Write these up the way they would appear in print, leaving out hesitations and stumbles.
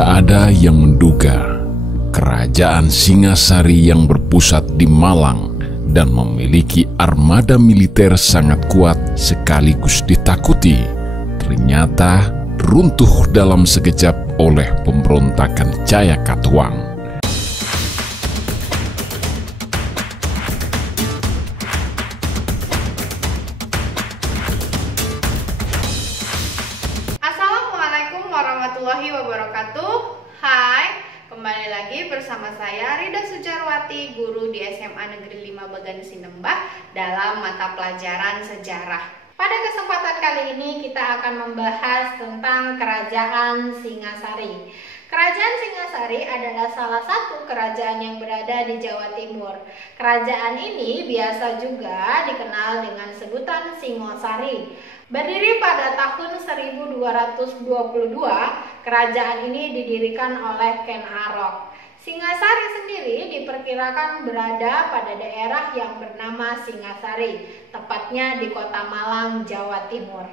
Tidak ada yang menduga kerajaan Singasari yang berpusat di Malang dan memiliki armada militer sangat kuat sekaligus ditakuti, ternyata runtuh dalam sekejap oleh pemberontakan Jayakatwang. Assalamualaikum warahmatullahi wabarakatuh. Hai, kembali lagi bersama saya Rida Sujarwati, guru di SMA Negeri 5 Bagan Sinembah dalam mata pelajaran sejarah. Pada kesempatan kali ini kita akan membahas tentang Kerajaan Singasari. Kerajaan Singasari adalah salah satu kerajaan yang berada di Jawa Timur. Kerajaan ini biasa juga dikenal dengan sebutan Singosari. Berdiri pada tahun 1222, kerajaan ini didirikan oleh Ken Arok. Singasari sendiri diperkirakan berada pada daerah yang bernama Singasari, tepatnya di Kota Malang, Jawa Timur.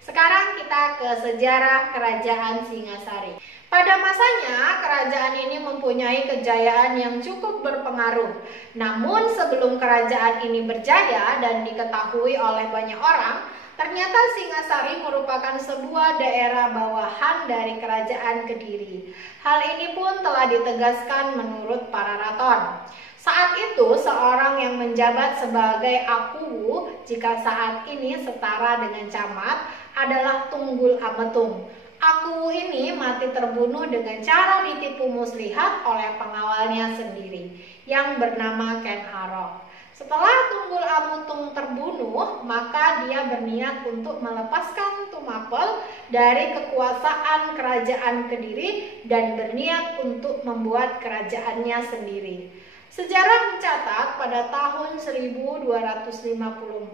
Sekarang kita ke sejarah Kerajaan Singasari. Pada masanya, kerajaan ini mempunyai kejayaan yang cukup berpengaruh. Namun sebelum kerajaan ini berjaya dan diketahui oleh banyak orang, ternyata Singasari merupakan sebuah daerah bawahan dari Kerajaan Kediri. Hal ini pun telah ditegaskan menurut para raton. Saat itu, seorang yang menjabat sebagai akuwu, jika saat ini setara dengan camat, adalah Tunggul Ametung. Akuwu ini mati terbunuh dengan cara ditipu muslihat oleh pengawalnya sendiri, yang bernama Ken Arok. Setelah Tunggul Ametung terbunuh, maka dia berniat untuk melepaskan Tumapel dari kekuasaan Kerajaan Kediri dan berniat untuk membuat kerajaannya sendiri. Sejarah mencatat pada tahun 1254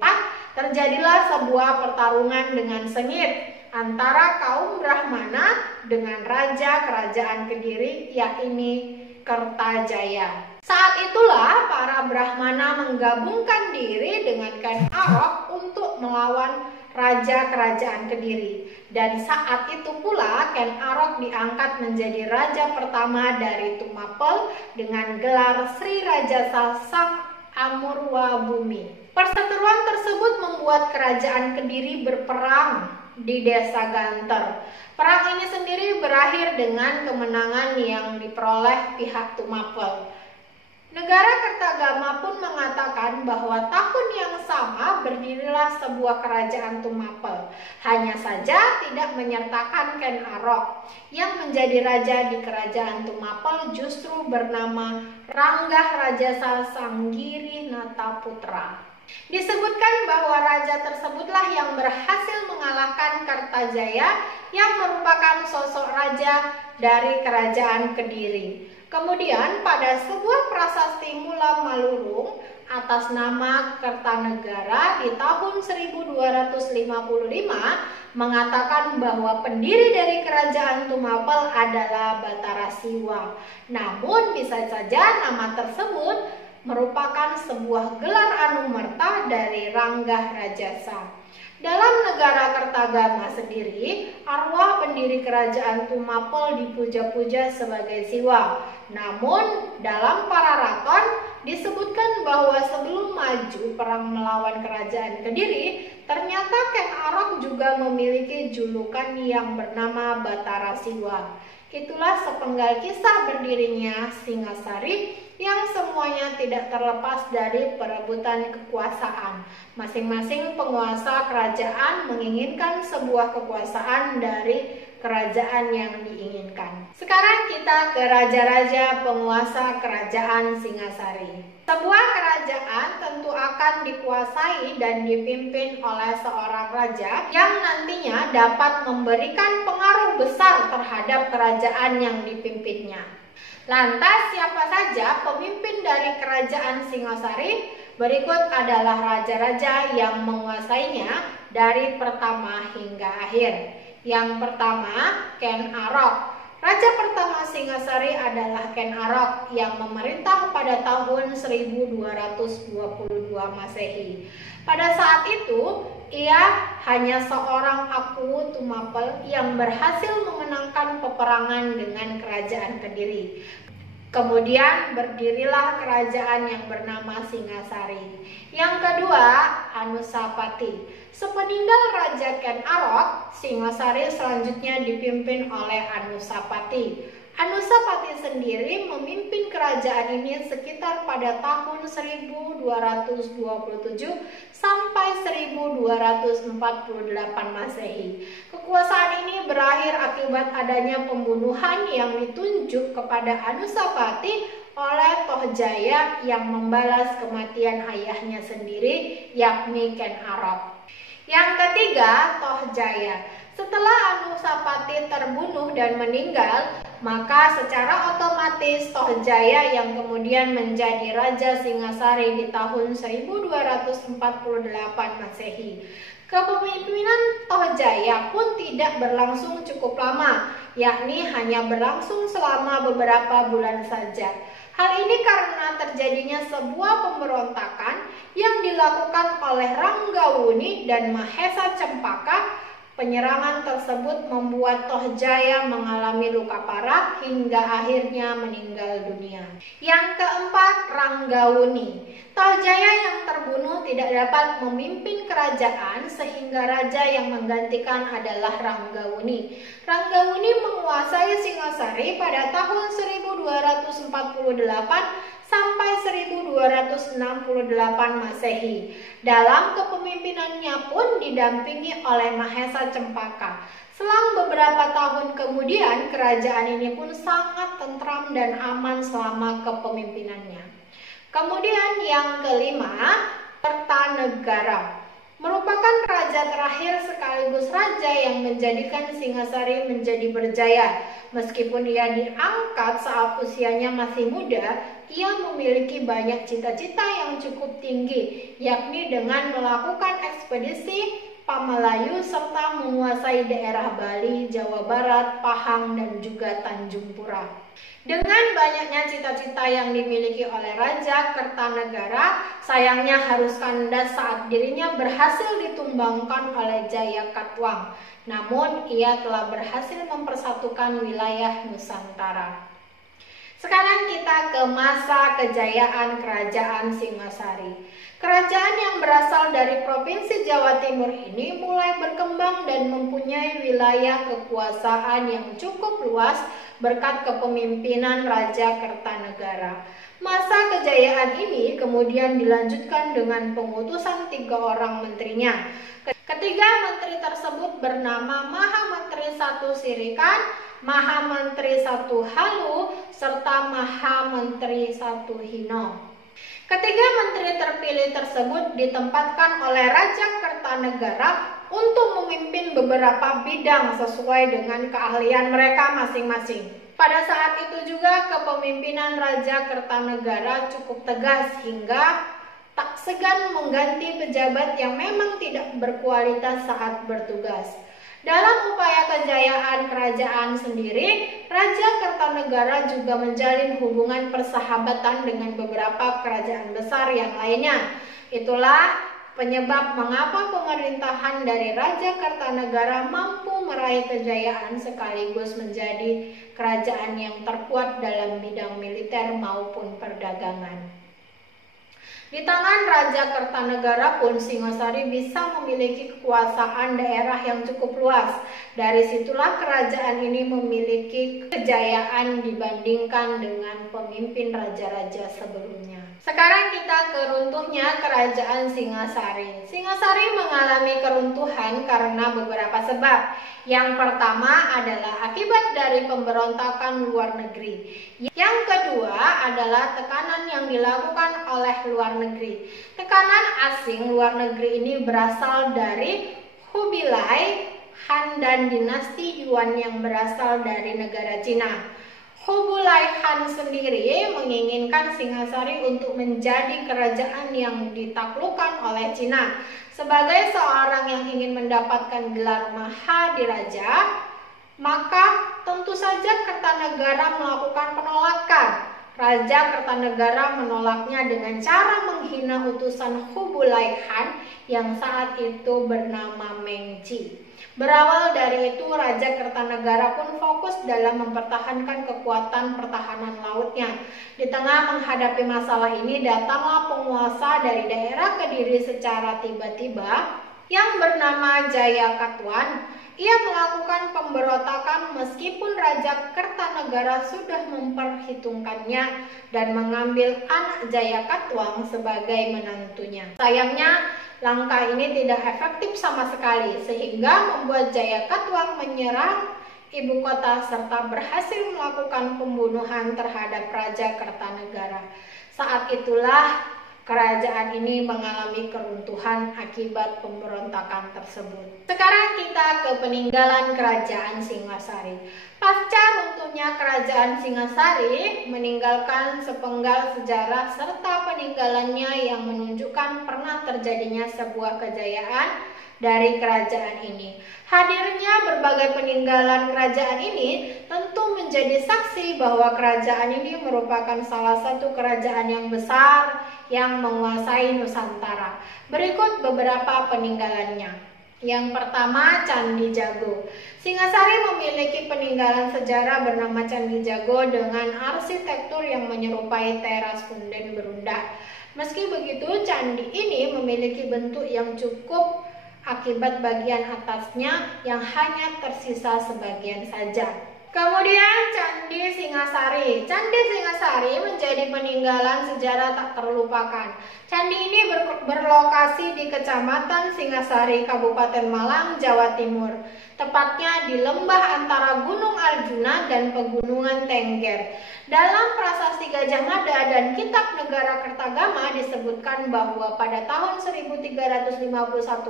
terjadilah sebuah pertarungan dengan sengit antara kaum Brahmana dengan raja Kerajaan Kediri, yakni Kertajaya. Saat itulah para Brahmana menggabungkan diri dengan Ken Arok untuk melawan raja Kerajaan Kediri. Dan saat itu pula Ken Arok diangkat menjadi raja pertama dari Tumapel dengan gelar Sri Rajasa Sang Amurwa Bumi. Perseteruan tersebut membuat Kerajaan Kediri berperang di Desa Ganter. Perang ini sendiri berakhir dengan kemenangan yang diperoleh pihak Tumapel. Negara Kertagama pun mengatakan bahwa tahun yang sama berdirilah sebuah kerajaan Tumapel. Hanya saja tidak menyertakan Ken Arok. Yang menjadi raja di kerajaan Tumapel justru bernama Ranggah Rajasa Sanggiri Nataputra. Disebutkan bahwa raja tersebutlah yang berhasil mengalahkan Kertajaya yang merupakan sosok raja dari Kerajaan Kediri. Kemudian pada sebuah prasasti Mula Malurung atas nama Kertanegara di tahun 1255 mengatakan bahwa pendiri dari Kerajaan Tumapel adalah Batara Siwa. Namun bisa saja nama tersebut merupakan sebuah gelar anumerta dari Ranggah Rajasa. Dalam negara Kertagama sendiri, arwah pendiri Kerajaan Tumapel dipuja-puja sebagai Siwa. Namun, dalam para raton disebutkan bahwa sebelum maju perang melawan Kerajaan Kediri, ternyata Ken Arok juga memiliki julukan yang bernama Batara Siwa. Itulah sepenggal kisah berdirinya Singasari yang semuanya tidak terlepas dari perebutan kekuasaan. Masing-masing penguasa kerajaan menginginkan sebuah kekuasaan dari kerajaan yang diinginkan. Sekarang kita ke raja-raja penguasa Kerajaan Singasari. Sebuah kerajaan tentu akan dikuasai dan dipimpin oleh seorang raja yang nantinya dapat memberikan pengaruh besar terhadap kerajaan yang dipimpinnya. Lantas siapa saja pemimpin dari Kerajaan Singasari? Berikut adalah raja-raja yang menguasainya dari pertama hingga akhir. Yang pertama, Ken Arok. Raja pertama Singasari adalah Ken Arok yang memerintah pada tahun 1222 Masehi. Pada saat itu, ia hanya seorang Aku Tumapel yang berhasil memenangkan peperangan dengan kerajaan Kediri. Kemudian berdirilah kerajaan yang bernama Singasari. Yang kedua, Anusapati. Sepeninggal Raja Ken Arok, Singasari selanjutnya dipimpin oleh Anusapati. Anusapati sendiri memimpin kerajaan ini sekitar pada tahun 1227 sampai 1248 Masehi. Kekuasaan ini berakhir akibat adanya pembunuhan yang ditunjuk kepada Anusapati oleh Tohjaya yang membalas kematian ayahnya sendiri, yakni Ken Arok. Yang ketiga, Tohjaya. Setelah Anusapati terbunuh dan meninggal, maka secara otomatis Tohjaya yang kemudian menjadi Raja Singasari di tahun 1248 Masehi. Kepemimpinan Tohjaya pun tidak berlangsung cukup lama, yakni hanya berlangsung selama beberapa bulan saja. Hal ini karena terjadinya sebuah pemberontakan yang dilakukan oleh Ranggawuni dan Mahesa Cempaka. Penyerangan tersebut membuat Tohjaya mengalami luka parah hingga akhirnya meninggal dunia. Yang keempat, Ranggawuni. Tohjaya yang terbunuh tidak dapat memimpin kerajaan sehingga raja yang menggantikan adalah Ranggawuni. Ranggawuni menguasai Singasari pada tahun 1248 sampai 1268 Masehi. Dalam kepemimpinannya pun didampingi oleh Mahesa Cempaka. Selang beberapa tahun kemudian, kerajaan ini pun sangat tentram dan aman selama kepemimpinannya. Kemudian yang kelima, Kertanegara. Merupakan raja terakhir sekaligus raja yang menjadikan Singasari menjadi berjaya. Meskipun ia diangkat saat usianya masih muda, ia memiliki banyak cita-cita yang cukup tinggi, yakni dengan melakukan ekspedisi Pamalayu serta menguasai daerah Bali, Jawa Barat, Pahang, dan juga Tanjung Pura. Dengan banyaknya cita-cita yang dimiliki oleh Raja Kertanegara, sayangnya harus kandas saat dirinya berhasil ditumbangkan oleh Jayakatwang. Namun, ia telah berhasil mempersatukan wilayah Nusantara. Sekarang kita ke masa kejayaan Kerajaan Singasari. Kerajaan yang berasal dari Provinsi Jawa Timur ini mulai berkembang dan mempunyai wilayah kekuasaan yang cukup luas berkat kepemimpinan Raja Kertanegara. Masa kejayaan ini kemudian dilanjutkan dengan pengutusan 3 orang menterinya. Ketiga menteri tersebut bernama Mahamenteri I Sirikan, Mahamenteri I Halu, serta Mahamenteri I Hino. Ketiga menteri terpilih tersebut ditempatkan oleh Raja Kertanegara untuk memimpin beberapa bidang sesuai dengan keahlian mereka masing-masing. Pada saat itu juga kepemimpinan Raja Kertanegara cukup tegas hingga tak segan mengganti pejabat yang memang tidak berkualitas saat bertugas. Dalam upaya kejayaan kerajaan sendiri, Raja Kertanegara juga menjalin hubungan persahabatan dengan beberapa kerajaan besar yang lainnya. Itulah penyebab mengapa pemerintahan dari Raja Kertanegara mampu meraih kejayaan sekaligus menjadi kerajaan yang terkuat dalam bidang militer maupun perdagangan. Di tangan Raja Kertanegara pun Singasari bisa memiliki kekuasaan daerah yang cukup luas. Dari situlah kerajaan ini memiliki kejayaan dibandingkan dengan pemimpin raja-raja sebelumnya. Sekarang kita ke runtuhnya kerajaan Singasari. Singasari mengalami keruntuhan karena beberapa sebab. Yang pertama adalah akibat dari pemberontakan luar negeri. Yang kedua adalah tekanan yang dilakukan oleh luar negeri. Tekanan asing luar negeri ini berasal dari Kubilai Han dan dinasti Yuan yang berasal dari negara Cina. Kubilai Han sendiri menginginkan Singasari untuk menjadi kerajaan yang ditaklukkan oleh Cina. Sebagai seorang yang ingin mendapatkan gelar Mahadiraja, maka tentu saja Kertanegara melakukan penolakan. Raja Kertanegara menolaknya dengan cara menghina utusan Hubulai Khan yang saat itu bernama Mengci. Berawal dari itu, Raja Kertanegara pun fokus dalam mempertahankan kekuatan pertahanan lautnya. Di tengah menghadapi masalah ini, datanglah penguasa dari daerah Kediri secara tiba-tiba yang bernama Jayakatwan. Ia melakukan pemberontakan meskipun Raja Kertanegara sudah memperhitungkannya dan mengambil anak Jayakatwang sebagai menantunya. Sayangnya, langkah ini tidak efektif sama sekali sehingga membuat Jayakatwang menyerang ibu kota serta berhasil melakukan pembunuhan terhadap Raja Kertanegara. Saat itulah kerajaan ini mengalami keruntuhan akibat pemberontakan tersebut. Sekarang kita ke peninggalan Kerajaan Singasari. Pasca runtuhnya Kerajaan Singasari, meninggalkan sepenggal sejarah serta peninggalannya yang menunjukkan pernah terjadinya sebuah kejayaan dari kerajaan ini. Hadirnya berbagai peninggalan kerajaan ini tentu menjadi saksi bahwa kerajaan ini merupakan salah satu kerajaan yang besar yang menguasai Nusantara. Berikut beberapa peninggalannya. Yang pertama, Candi Jago. Singasari memiliki peninggalan sejarah bernama Candi Jago dengan arsitektur yang menyerupai teras punden berundak. Meski begitu, candi ini memiliki bentuk yang cukup akibat bagian atasnya yang hanya tersisa sebagian saja. Kemudian Candi Singasari. Candi Singasari menjadi peninggalan sejarah tak terlupakan. Candi ini berlokasi di Kecamatan Singasari, Kabupaten Malang, Jawa Timur. Tepatnya di lembah antara Gunung Arjuna dan Pegunungan Tengger. Dalam Prasasti Gajah Mada dan Kitab Negara Kertagama disebutkan bahwa pada tahun 1351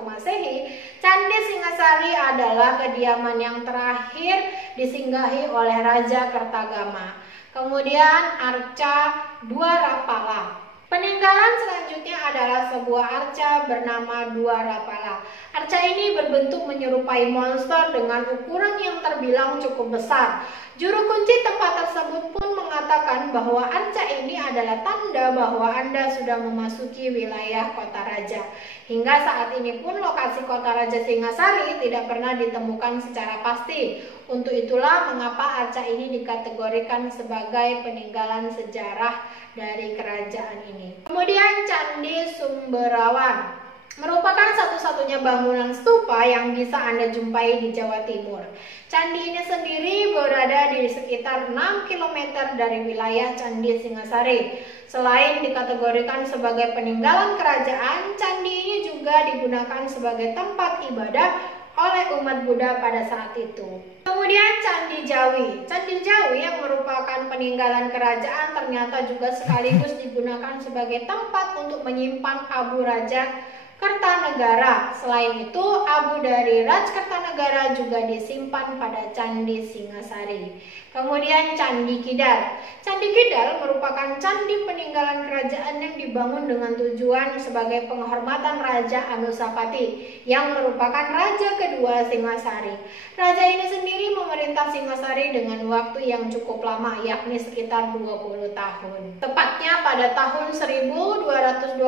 Masehi, Candi Singasari adalah kediaman yang terakhir disinggahi oleh Raja Kertagama. Kemudian Arca Dwarapala. Peninggalan selanjutnya adalah sebuah arca bernama Dwarapala. Arca ini berbentuk menyerupai monster dengan ukuran yang terbilang cukup besar. Juru kunci tempat tersebut pun mengatakan bahwa arca ini adalah tanda bahwa Anda sudah memasuki wilayah kota raja. Hingga saat ini pun lokasi kota Raja Singasari tidak pernah ditemukan secara pasti. Untuk itulah mengapa arca ini dikategorikan sebagai peninggalan sejarah dari kerajaan ini. Kemudian Candi Sumberawan merupakan satu-satunya bangunan stupa yang bisa Anda jumpai di Jawa Timur. Candi ini sendiri berada di sekitar 6 km dari wilayah Candi Singasari. Selain dikategorikan sebagai peninggalan kerajaan, candi ini juga digunakan sebagai tempat ibadah oleh umat Buddha pada saat itu. Kemudian Candi Jawi. Candi Jawi yang merupakan peninggalan kerajaan ternyata juga sekaligus digunakan sebagai tempat untuk menyimpan abu Raja Kertanegara. Selain itu, abu dari Raja Kertanegara juga disimpan pada Candi Singasari. Kemudian Candi Kidal. Candi Kidal merupakan candi peninggalan kerajaan yang dibangun dengan tujuan sebagai penghormatan Raja Anusapati yang merupakan raja kedua Singasari. Raja ini sendiri memerintah Singasari dengan waktu yang cukup lama, yakni sekitar 20 tahun. Tepatnya pada tahun 1227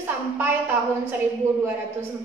sampai tahun 1248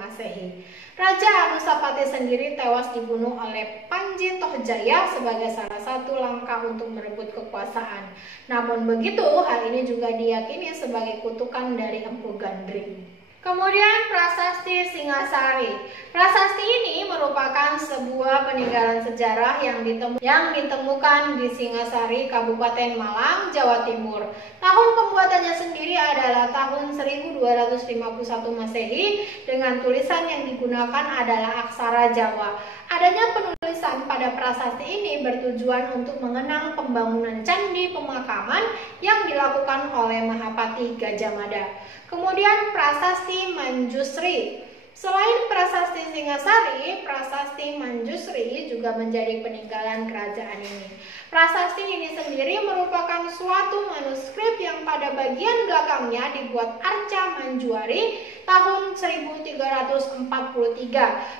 Masehi. Raja Anusapati sendiri tewas dibunuh oleh Panji Tohjaya sebagai salah satu langkah untuk merebut kekuasaan. Namun begitu, hal ini juga diyakini sebagai kutukan dari Empu Gandring. Kemudian Prasasti Singasari. Prasasti ini merupakan sebuah peninggalan sejarah yang ditemukan di Singasari, Kabupaten Malang, Jawa Timur. Tahun pembuatannya sendiri adalah tahun 1251 Masehi dengan tulisan yang digunakan adalah aksara Jawa. Adanya penulisan pada prasasti ini bertujuan untuk mengenang pembangunan candi pemakaman yang dilakukan oleh Mahapati Gajah Mada. Kemudian Prasasti Manjusri. Selain prasasti Singasari, prasasti Manjusri juga menjadi peninggalan kerajaan ini. Prasasti ini sendiri merupakan suatu manuskrip yang pada bagian belakangnya dibuat Arca Manjuari tahun 1343.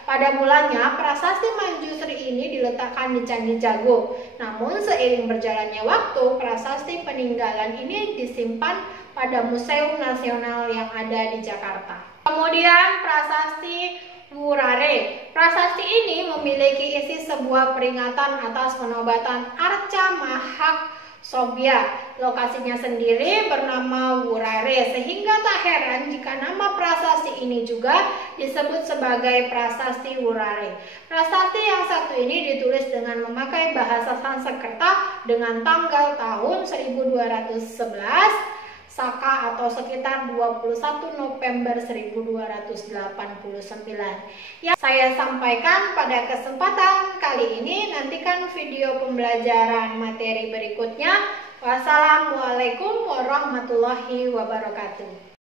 Pada mulanya, prasasti Manjusri ini diletakkan di Candi Jago. Namun seiring berjalannya waktu, prasasti peninggalan ini disimpan pada Museum Nasional yang ada di Jakarta. Kemudian prasasti Wurare. Prasasti ini memiliki isi sebuah peringatan atas penobatan Arca Mahaksobya. Lokasinya sendiri bernama Wurare, sehingga tak heran jika nama prasasti ini juga disebut sebagai prasasti Wurare. Prasasti yang satu ini ditulis dengan memakai bahasa Sanskerta dengan tanggal tahun 1211 Saka atau sekitar 21 November 1289. Yang saya sampaikan pada kesempatan kali ini, nantikan video pembelajaran materi berikutnya. Wassalamualaikum warahmatullahi wabarakatuh.